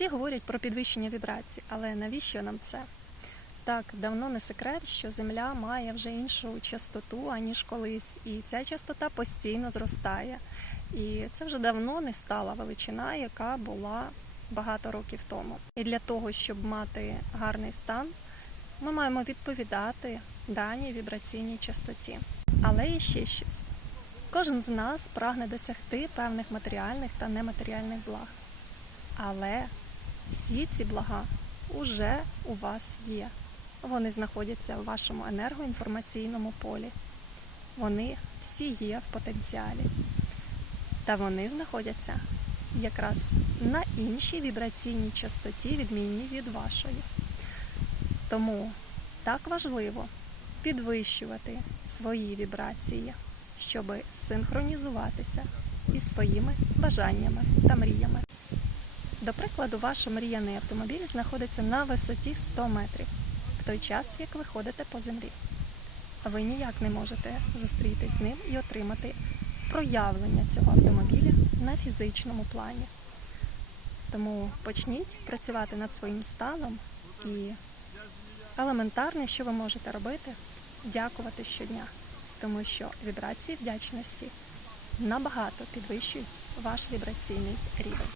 Всі говорять про підвищення вібрацій, але навіщо нам це? Так, давно не секрет, що Земля має вже іншу частоту, аніж колись, і ця частота постійно зростає. І це вже давно не стала величина, яка була багато років тому. І для того, щоб мати гарний стан, ми маємо відповідати даній вібраційній частоті. Але є ще щось. Кожен з нас прагне досягти певних матеріальних та нематеріальних благ. Але всі ці блага уже у вас є. Вони знаходяться в вашому енергоінформаційному полі. Вони всі є в потенціалі. Та вони знаходяться якраз на іншій вібраційній частоті, відмінній від вашої. Тому так важливо підвищувати свої вібрації, щоб синхронізуватися із своїми бажаннями та мріями. До прикладу, ваш мріяний автомобіль знаходиться на висоті 100 метрів, в той час, як ви ходите по землі. Ви ніяк не можете зустрітись з ним і отримати проявлення цього автомобіля на фізичному плані. Тому почніть працювати над своїм станом і елементарне, що ви можете робити, дякувати щодня, тому що вібрації вдячності набагато підвищують ваш вібраційний рівень.